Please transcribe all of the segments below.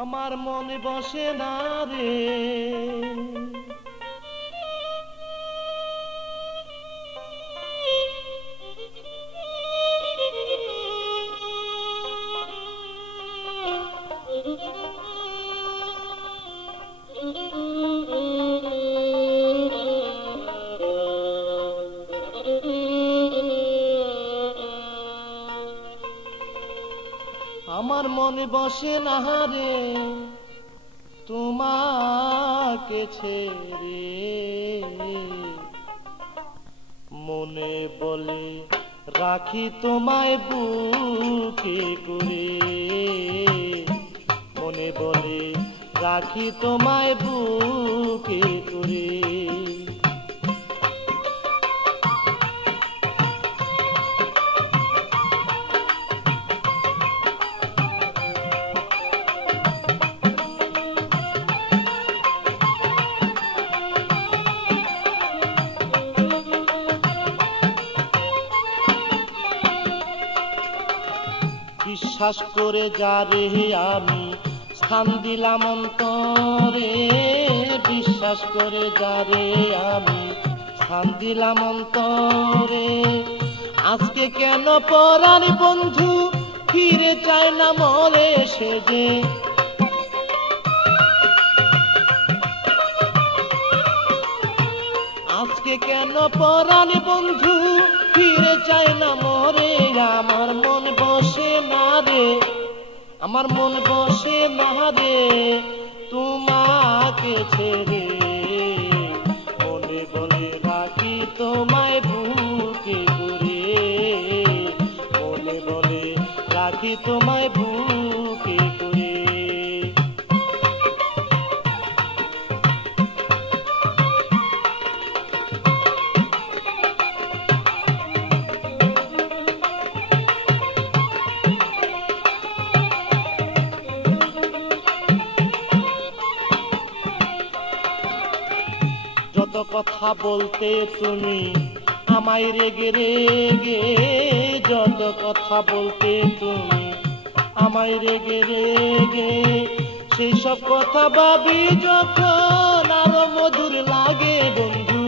আমার মনে বসে না রে, আমার মনে বসে না রে তোমাকে ছেড়ে, মনে বলে রাখি তোমায় বুকে করে, মনে বলে রাখি তোমায় বুকে করে। বিশ্বাস করে যারে আমি স্থান দিলাম অন্তরে, বিশ্বাস করে যারে আমি স্থান দিলাম অন্তরে, আজকে কেন পরাণ বন্ধু ফিরে চায় না মরে সে যে, আজকে কেন পরাণ বন্ধু ফিরে চায় না মরে। আমার মন বসে না রে, আমার মন বসে না রে তোমাকে ছেড়ে, মনে বলে রাখি তোমায় বুকে করে, মনে বলে রাখি তোমায় বুকে করে। যত কথা বলতে তুমি আমায় রেগে রেগে, যত কথা বলতে তুমি আমায় রেগে রেগে, সেই সব কথা ভাবি যখন আরো মধুর লাগে বন্ধু,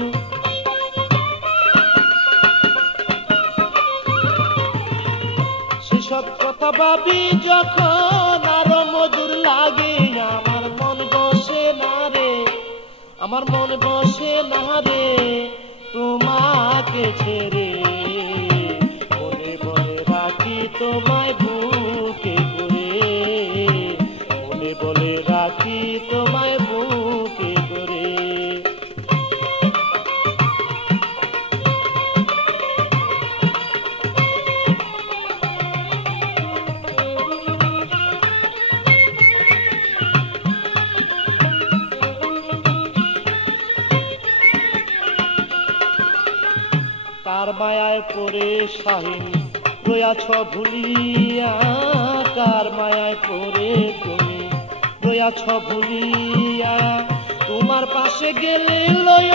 সেই সব কথা ভাবি যখন আরো মধুর লাগে। আমার মন বসে না রে, আমার মন বসে না রে তোমাকে ছেড়ে, মনে বলে রাখি তোমায় বুকে করে, মনে বলে রাখি তোমায় বুকে করে। কার মায়ায় পড়ে শাহিন রয়াছ ভুলিয়া, কার মায়ায় পড়ে তুমি রয়াছ ভুলিয়া, তোমার পাশে গেলে লয়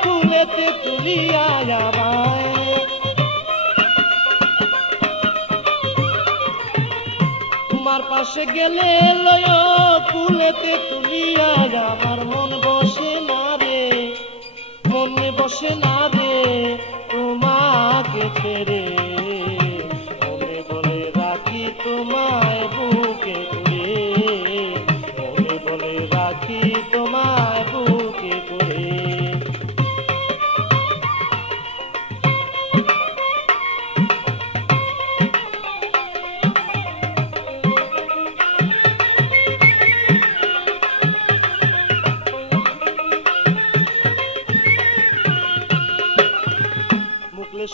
ফুলেতে তুলিয়া আমায়, তোমার পাশে গেলে লয় ফুলেতে তুলিয়া। আমার মন বসে না রে, মনে বসে না রে তোমাকে ছেড়ে, মনে বলে রাখি তোমায় বুকে করে, মনে বলে রাখি তোমায় বুকে করে।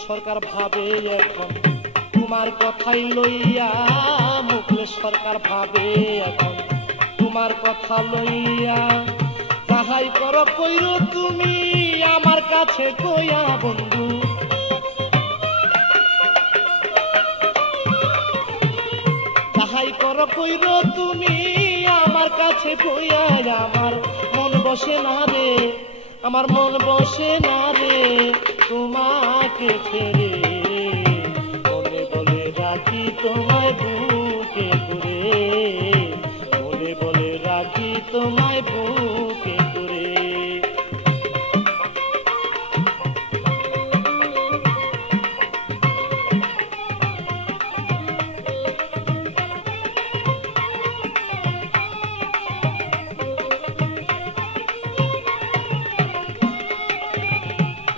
সরকার ভাবে এখন তোমার কথাই লইয়া, মুখলেশ সরকার ভাবে এখন তোমার কথা লইয়া যাহাই করো কইরো তুমি আমার কাছে কইয়া বন্ধু যাহাই করো কইরো তুমি আমার কাছে কইয়া আমার মন বসে না রে আমার মন বসে না রে তোমাকে ছেড়ে মনে বলে রাখি তোমায় বুকে করে মনে বলে রাখি তোমায় বুকে করে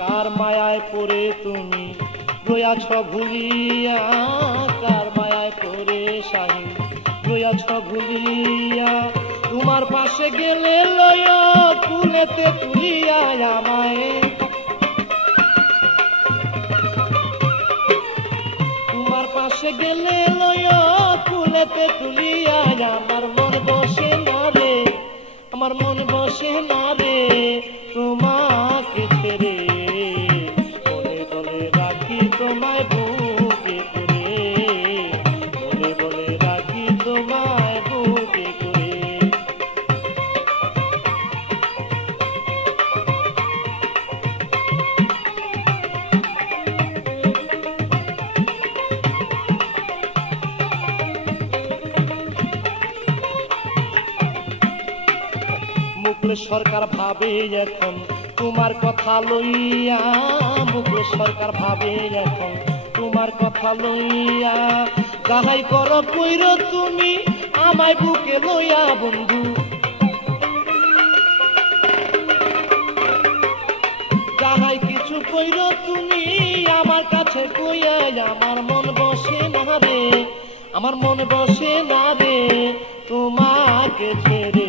কার মায়ায় পড়ে তুমি রয়াছ ভুলিয়া কার মায়ায় পড়ে শাহিন রয়াছ ভুলিয়া তোমার পাশে গেলে লয় কুলেতে তুলিয়া আমায় তোমার পাশে গেলে লয় কুলেতে তুলিয়া আমার মন বসে না রে আমার মন বসে না রে তোমাকে ছেড়ে মনে বলে রাখি তোমায় বুকে করে মনে বলে রাখি তোমায় বুকে করে মুকুল সরকার ভাবে এখন তোমার কথা লইয়া মুকুল সরকার ভাবে এখন তোমার কথা লইয়া যাহাই করো কইরো তুমি আমায় বুকে লইয়া বন্ধু যাহাই কিছু কইরো তুমি আমার কাছে কইয়া আমার মন বসে না রে আমার মন বসে না রে তোমাকে ছেড়ে